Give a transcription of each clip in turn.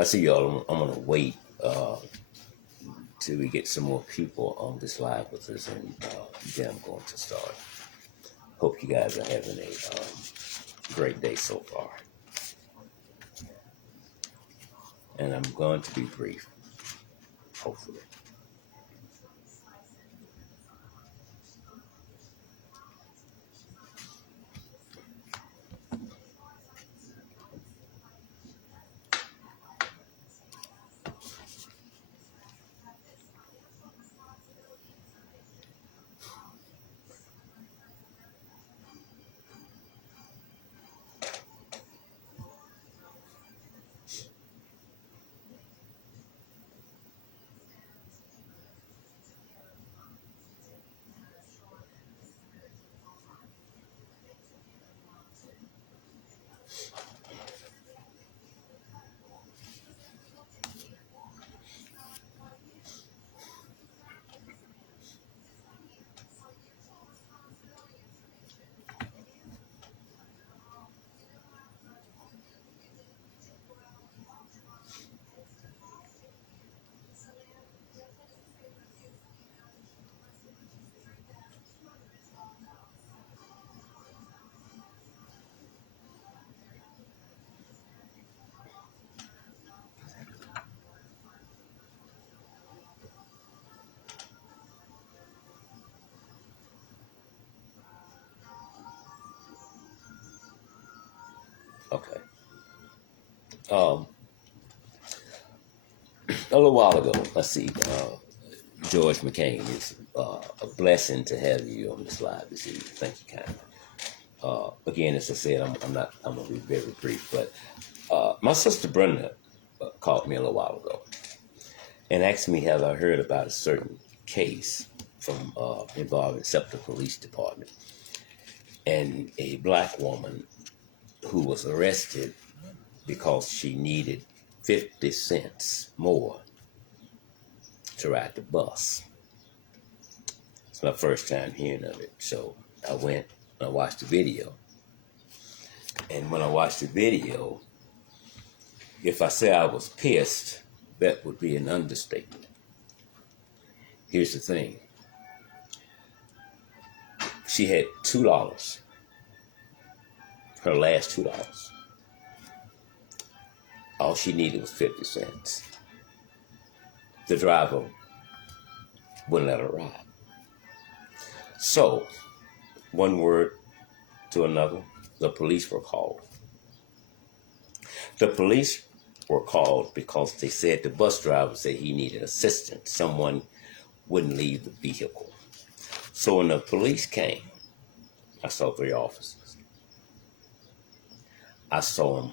I see y'all. I'm gonna wait till we get some more people on this live with us, and then I'm going to start. Hope you guys are having a great day so far. And I'm going to be brief, hopefully. Okay. A little while ago, let's see. George McCain, it's a blessing to have you on this live this evening. Thank you kindly. Again, as I said, I'm going to be very brief, but my sister Brenda called me a little while ago and asked me, have I heard about a certain case from involving SEPTA Police Department and a black woman who was arrested because she needed 50 cents more to ride the bus. It's my first time hearing of it. So I went and I watched the video. And when I watched the video, if I say I was pissed, that would be an understatement. Here's the thing. She had $2, her last $2. All she needed was 50 cents. The driver wouldn't let her ride. So, one word to another, the police were called. The police were called because they said the bus driver said he needed assistance. Someone wouldn't leave the vehicle. So when the police came, I saw 3 officers. I saw them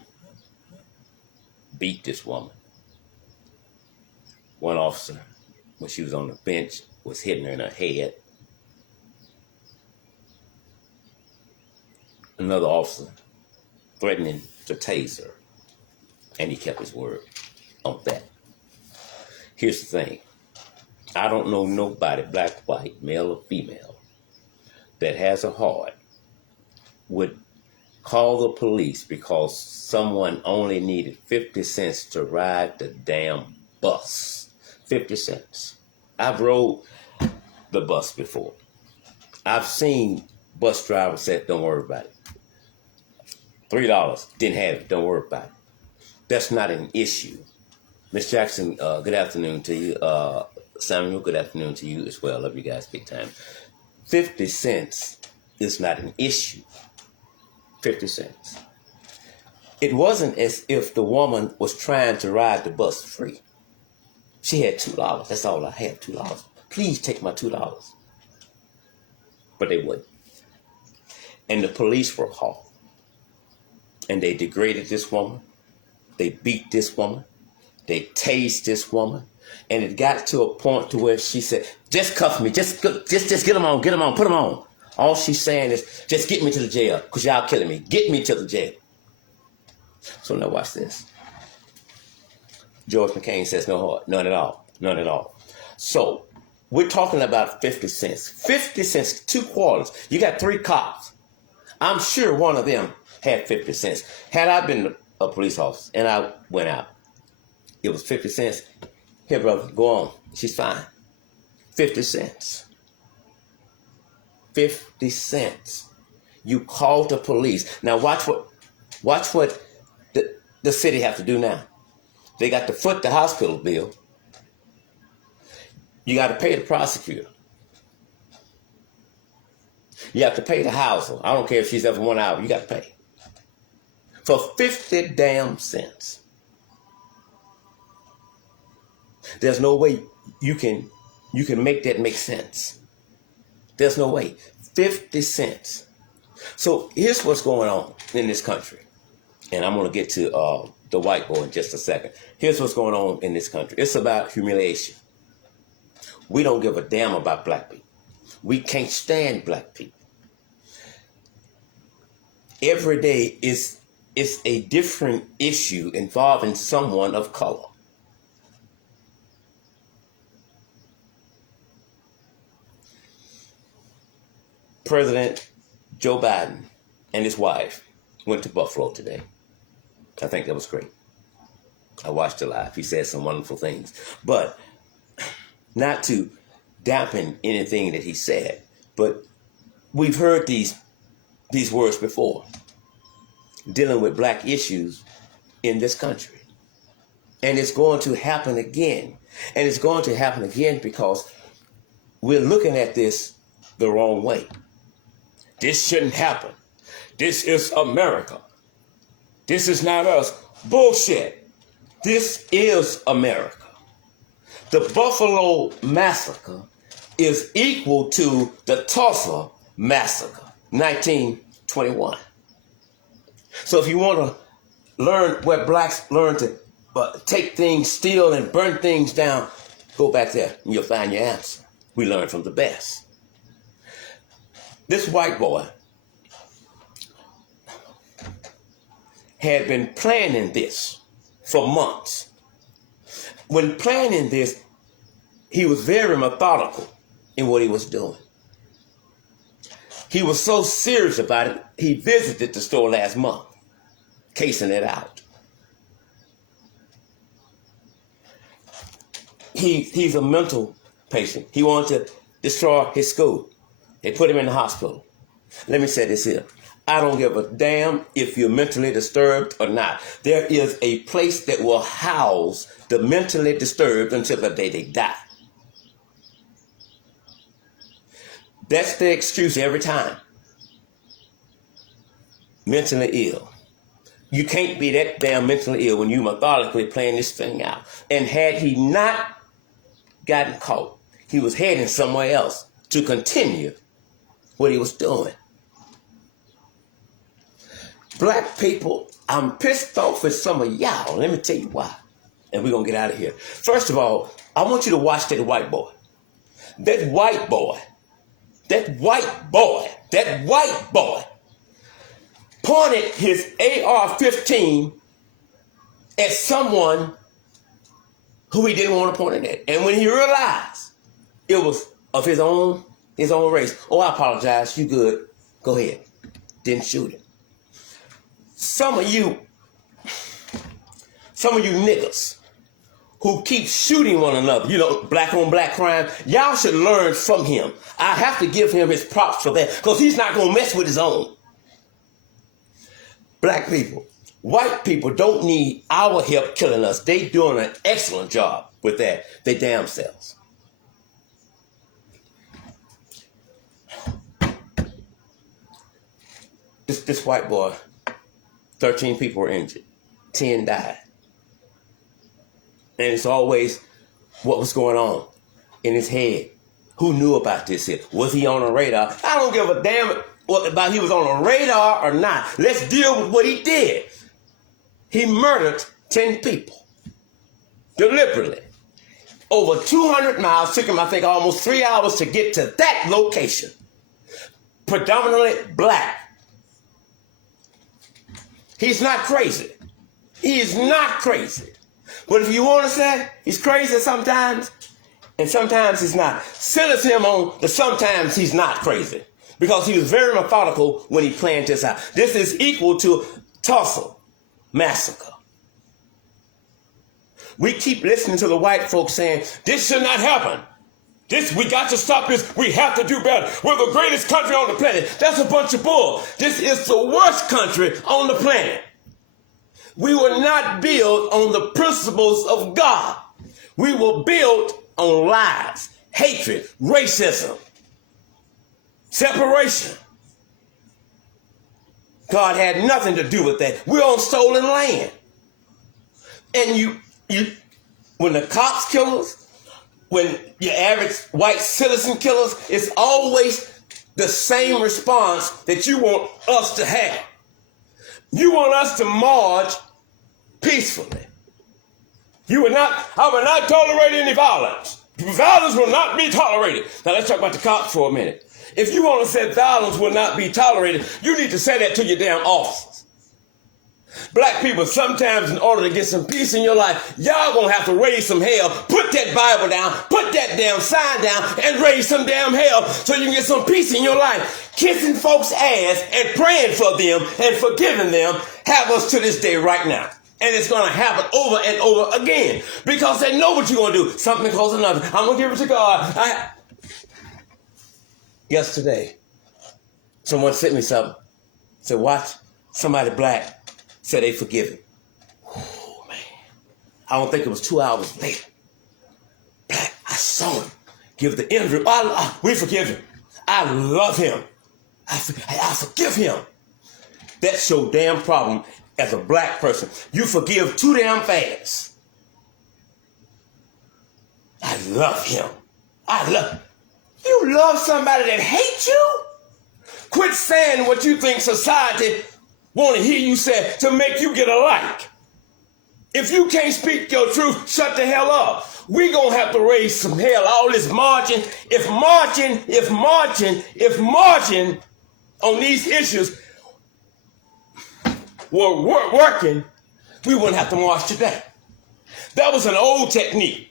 beat this woman. One officer, when she was on the bench, was hitting her in her head. Another officer threatening to tase her. And he kept his word on that. Here's the thing. I don't know nobody, black, white, male or female, that has a heart would call the police because someone only needed 50 cents to ride the damn bus. 50 cents. I've rode the bus before. I've seen bus drivers say, don't worry about it. $3, didn't have it, don't worry about it. That's not an issue. Miss Jackson, good afternoon to you. Samuel, good afternoon to you as well. Love you guys big time. 50 cents is not an issue. 50 cents. It wasn't as if the woman was trying to ride the bus free. She had $2. That's all I have, $2. Please take my $2. But they wouldn't. And the police were called. And they degraded this woman. They beat this woman. They tased this woman. And it got to a point to where she said, just cuff me. Just get them on. Get them on. Put them on. All she's saying is, just get me to the jail because y'all killing me. Get me to the jail. So now watch this. George McCain says no heart. None at all. None at all. So we're talking about 50 cents. 50 cents, 2 quarters. You got 3 cops. I'm sure one of them had 50 cents. Had I been a police officer and I went out It was 50 cents. Here, brother, go on. She's fine. 50 cents. 50 cents. You called the police. Now watch what the city have to do now. They got to foot the hospital bill. You got to pay the prosecutor. You have to pay the household. I don't care if she's there for 1 hour. You got to pay. For 50 damn cents. There's no way you can make that make sense. There's no way. 50 cents. So here's what's going on in this country. And I'm going to get to the white boy in just a second. Here's what's going on in this country. It's about humiliation. We don't give a damn about black people. We can't stand black people. Every day is a different issue involving someone of color. President Joe Biden and his wife went to Buffalo today. I think that was great. I watched it live. He said some wonderful things. But not to dampen anything that he said, but we've heard these words before, dealing with black issues in this country. And it's going to happen again. And it's going to happen again because we're looking at this the wrong way. This shouldn't happen. This is America. This is not us. Bullshit. This is America. The Buffalo Massacre is equal to the Tulsa Massacre, 1921. So if you want to learn where blacks learn to take things, steal, and burn things down, go back there and you'll find your answer. We learn from the best. This white boy had been planning this for months. When planning this, he was very methodical in what he was doing. He was so serious about it, he visited the store last month, casing it out. He's a mental patient. He wanted to destroy his school. They put him in the hospital. Let me say this here. I don't give a damn if you're mentally disturbed or not. There is a place that will house the mentally disturbed until the day they die. That's the excuse every time. Mentally ill. You can't be that damn mentally ill when you methodically playing this thing out. And had he not gotten caught, he was heading somewhere else to continue what he was doing. Black people, I'm pissed off with some of y'all. Let me tell you why. And we're going to get out of here. First of all, I want you to watch that white boy. That white boy pointed his AR-15 at someone who he didn't want to point it at. And when he realized it was of his own race, oh, I apologize, you good, go ahead. Didn't shoot him. Some of you niggas who keep shooting one another, black on black crime, y'all should learn from him. I have to give him his props for that because he's not going to mess with his own. Black people, white people don't need our help killing us. They doing an excellent job with that. They damn selves. This white boy, 13 people were injured, 10 died. And it's always what was going on in his head. Who knew about this here? Was he on a radar? I don't give a damn about he was on a radar or not. Let's deal with what he did. He murdered 10 people. Deliberately. Over 200 miles. Took him, I think, almost 3 hours to get to that location. Predominantly black. He's not crazy. He is not crazy. But if you want to say he's crazy sometimes, and sometimes he's not, sentence him on the sometimes he's not crazy. Because he was very methodical when he planned this out. This is equal to Tulsa Massacre. We keep listening to the white folks saying, this should not happen. We got to stop this. We have to do better. We're the greatest country on the planet. That's a bunch of bull. This is the worst country on the planet. We were not built on the principles of God. We were built on lies, hatred, racism, separation. God had nothing to do with that. We're on stolen land. And when the cops kill us, when your average white citizen kill us, it's always the same response that you want us to have. You want us to march peacefully. I will not tolerate any violence. Violence will not be tolerated. Now let's talk about the cops for a minute. If you want to say violence will not be tolerated, you need to say that to your damn officers. Black people, sometimes in order to get some peace in your life, y'all gonna have to raise some hell. Put that Bible down, put that damn sign down, and raise some damn hell so you can get some peace in your life. Kissing folks' ass and praying for them and forgiving them have us to this day right now. And it's going to happen over and over again because they know what you're going to do. Something close another. I'm going to give it to God. Yesterday, someone sent me something. Said, watch somebody black say they forgive him. Oh, man. I don't think it was 2 hours later. Black, I saw him give the interview. We forgive him. I love him. I forgive him. That's your damn problem. As a black person, you forgive too damn fast. I love him. You love somebody that hates you? Quit saying what you think society want to hear you say to make you get a like. If you can't speak your truth, shut the hell up. We gonna have to raise some hell. All this marching. If marching on these issues were working, we wouldn't have to march today. That was an old technique.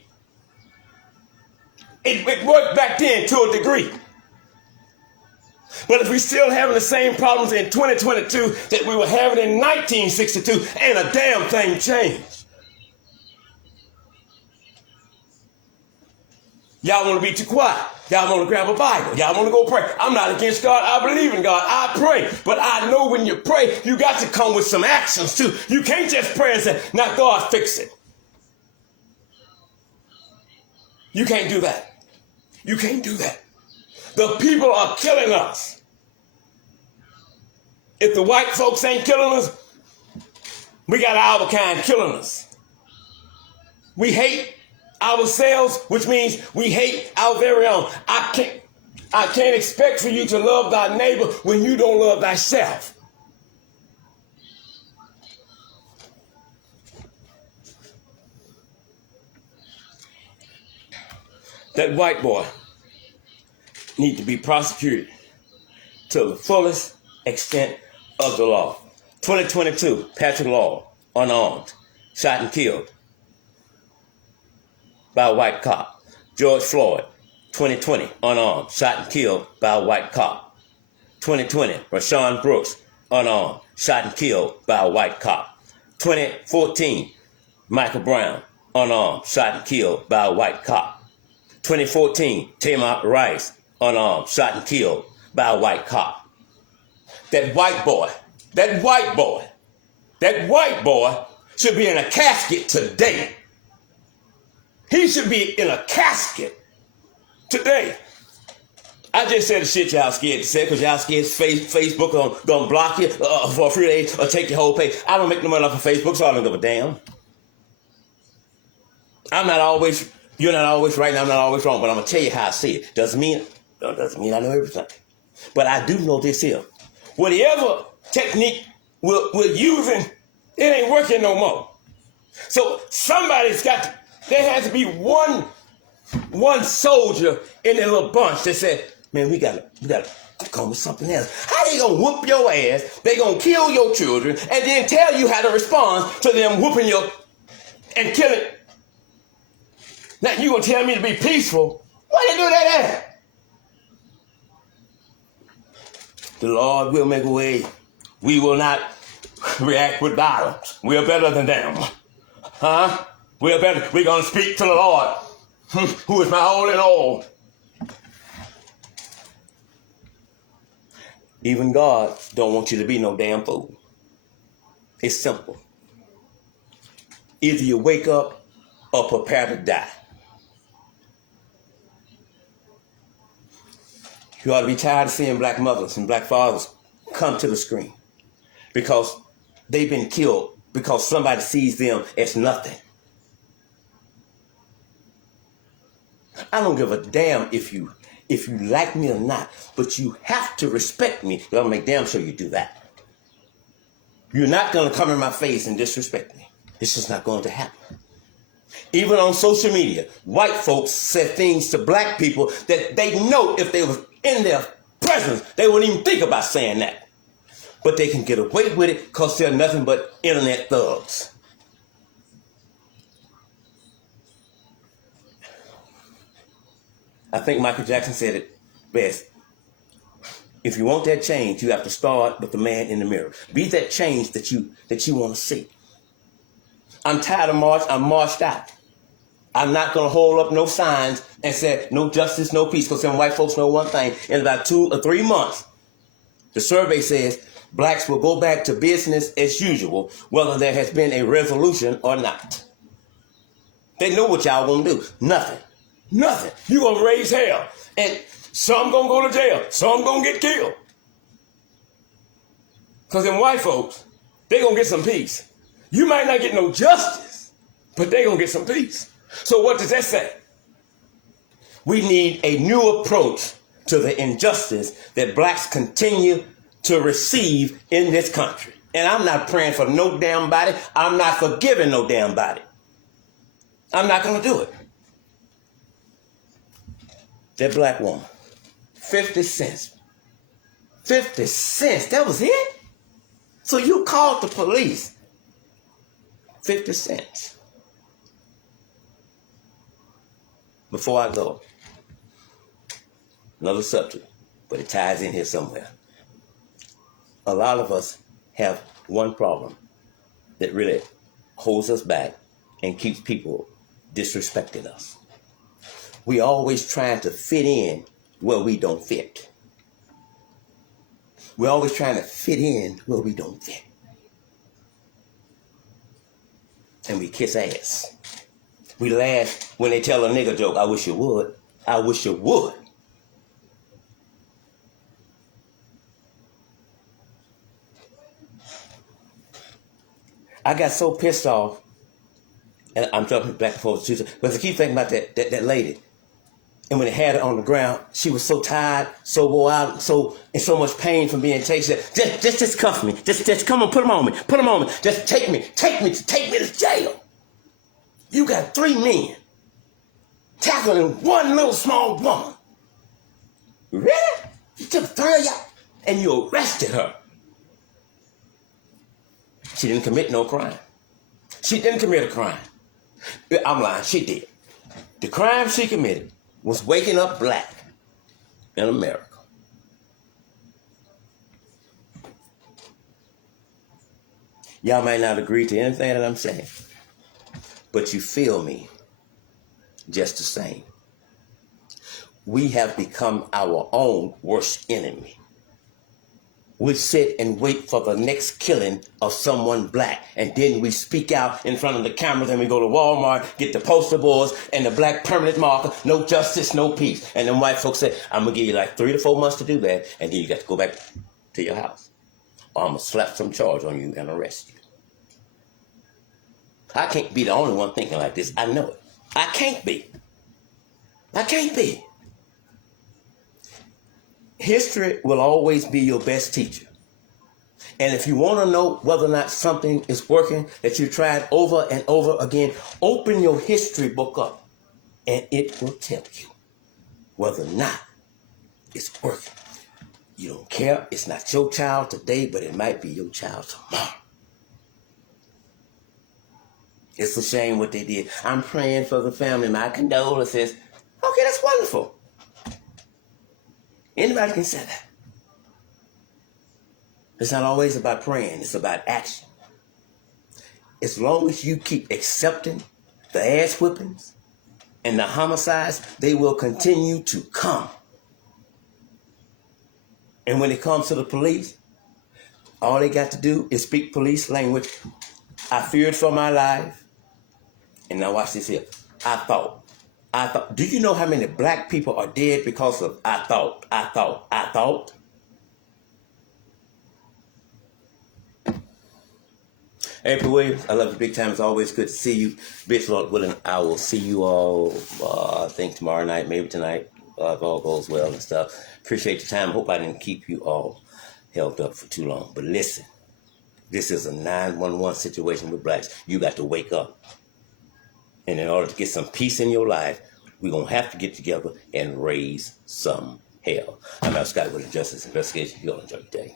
It worked back then to a degree. But if we're still having the same problems in 2022 that we were having in 1962, ain't a damn thing changed. Y'all want to be too quiet. Y'all want to grab a Bible. Y'all want to go pray. I'm not against God. I believe in God. I pray. But I know when you pray, you got to come with some actions too. You can't just pray and say, now God, fix it. You can't do that. You can't do that. The people are killing us. If the white folks ain't killing us, we got our kind killing us. We hate ourselves, which means we hate our very own. I can't expect for you to love thy neighbor when you don't love thyself. That white boy needs to be prosecuted to the fullest extent of the law. 2022, Patrick Law, unarmed, shot and killed by a white cop. George Floyd, 2020, unarmed, shot and killed by a white cop. 2020, Rashawn Brooks, unarmed, shot and killed by a white cop. 2014, Michael Brown, unarmed, shot and killed by a white cop. 2014, Tamar Rice, unarmed, shot and killed by a white cop. That white boy should be in a casket today. He should be in a casket today. I just said the shit y'all scared to say because y'all scared Facebook gonna block you for a few days or take your whole page. I don't make no money off of Facebook, so I don't give a damn. You're not always right and I'm not always wrong, but I'm gonna tell you how I see it. Doesn't mean I know everything. But I do know this here. Whatever technique we're using, it ain't working no more. So there has to be one soldier in that little bunch that said, man, we gotta come with something else. How they gonna whoop your ass? They gonna kill your children and then tell you how to respond to them whooping your and killing. Now you gonna tell me to be peaceful? Why they do that at? The Lord will make a way. We will not react with violence. We are better than them. Huh? We're going to speak to the Lord, who is my all in all. Even God don't want you to be no damn fool. It's simple. Either you wake up or prepare to die. You ought to be tired of seeing black mothers and black fathers come to the screen because they've been killed because somebody sees them as nothing. I don't give a damn if you like me or not, but you have to respect me. You gotta make damn sure you do that. You're not gonna come in my face and disrespect me. It's just not going to happen. Even on social media, white folks said things to black people that they know if they was in their presence, they wouldn't even think about saying that. But they can get away with it because they're nothing but internet thugs. I think Michael Jackson said it best. If you want that change, you have to start with the man in the mirror. Be that change that you want to see. I'm tired of march. I'm marched out. I'm not going to hold up no signs and say no justice, no peace, because some white folks know one thing. In about 2 or 3 months, the survey says blacks will go back to business as usual, whether there has been a resolution or not. They know what y'all going to do. Nothing. Nothing. You're going to raise hell. And some going to go to jail. Some going to get killed. Because them white folks, they going to get some peace. You might not get no justice, but they going to get some peace. So what does that say? We need a new approach to the injustice that blacks continue to receive in this country. And I'm not praying for no damn body. I'm not forgiving no damn body. I'm not going to do it. That black woman, 50 cents. 50 cents, that was it? So you called the police. 50 cents. Before I go, another subject, but it ties in here somewhere. A lot of us have one problem that really holds us back and keeps people disrespecting us. We always trying to fit in where we don't fit. We're always trying to fit in where we don't fit. And we kiss ass. We laugh when they tell a nigga joke. I wish you would. I wish you would. I got so pissed off, and I'm jumping back and forth, but I keep thinking about that lady. And when they had her on the ground, she was so tired, so wore out, so in so much pain from being taken. Just cuff me. Just come on, put them on me. Just take me to jail. You got 3 men tackling one little small woman. Really? You took 3 of y'all and you arrested her. She didn't commit no crime. She didn't commit a crime. I'm lying, she did. The crime she committed was waking up black in America. Y'all might not agree to anything that I'm saying, but you feel me just the same. We have become our own worst enemy. We sit and wait for the next killing of someone black, and then we speak out in front of the cameras, and we go to Walmart, get the poster boards and the black permanent marker, no justice, no peace. And then white folks say, I'm going to give you like 3 to 4 months to do that, and then you got to go back to your house. Or I'm going to slap some charge on you and arrest you. I can't be the only one thinking like this. I know it. I can't be. History will always be your best teacher. And if you want to know whether or not something is working that you tried over and over again, open your history book up and it will tell you whether or not it's working. You don't care. It's not your child today, but it might be your child tomorrow. It's a shame what they did. I'm praying for the family. My condolences. Okay, that's wonderful. Anybody can say that. It's not always about praying. It's about action. As long as you keep accepting the ass whippings and the homicides, they will continue to come. And when it comes to the police, all they got to do is speak police language. I feared for my life. And now watch this here. I thought. Do you know how many black people are dead because of I thought? April Williams, I love you big time. It's always good to see you. Bitch, Lord willing, I will see you all, I think tomorrow night, maybe tonight, if all goes well and stuff. Appreciate your time. Hope I didn't keep you all held up for too long. But listen, this is a 911 situation with blacks. You got to wake up. And in order to get some peace in your life, we're going to have to get together and raise some hell. I'm Al Scott with the Justice Investigation. You all enjoy your day.